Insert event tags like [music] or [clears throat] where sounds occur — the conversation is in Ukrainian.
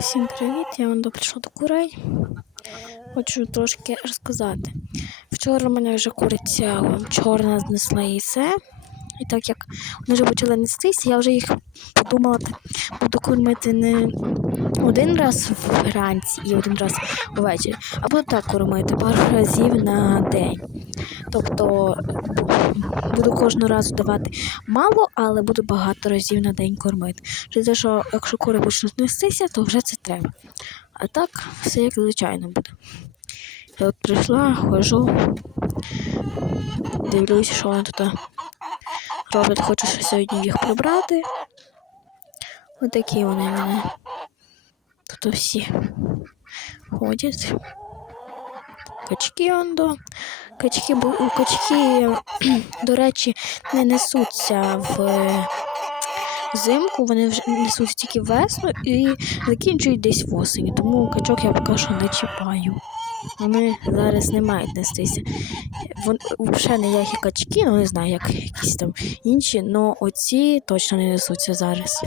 Всім привіт! Я вам прийшла до курей. Хочу трошки розказати. Вчора в мене вже куриця чорна знесла яйце. І так як вони вже почали нестися, я вже їх подумала, буду кормити не один раз вранці і один раз ввечері, а буду так кормити пару разів на день. Тобто буду кожного разу давати мало, але буду багато разів на день кормити. Через те, що якщо кури почнуть нестися, то вже це треба. А так все як звичайно буде. Я от прийшла, хожу, дивлюся, що вони тут роблять. Хочу сьогодні їх прибрати. Отакі вони мене. Тут всі ходять. Качки он до. Качки, качки, [clears throat] до речі, не несуться в взимку, вони вже несуться тільки весну і закінчують десь в осені. Тому качок я поки що не чіпаю. Вони зараз не мають нестися. Вон, взагалі ніякі качки, ну не знаю, як якісь там інші, але оці точно не несуться зараз.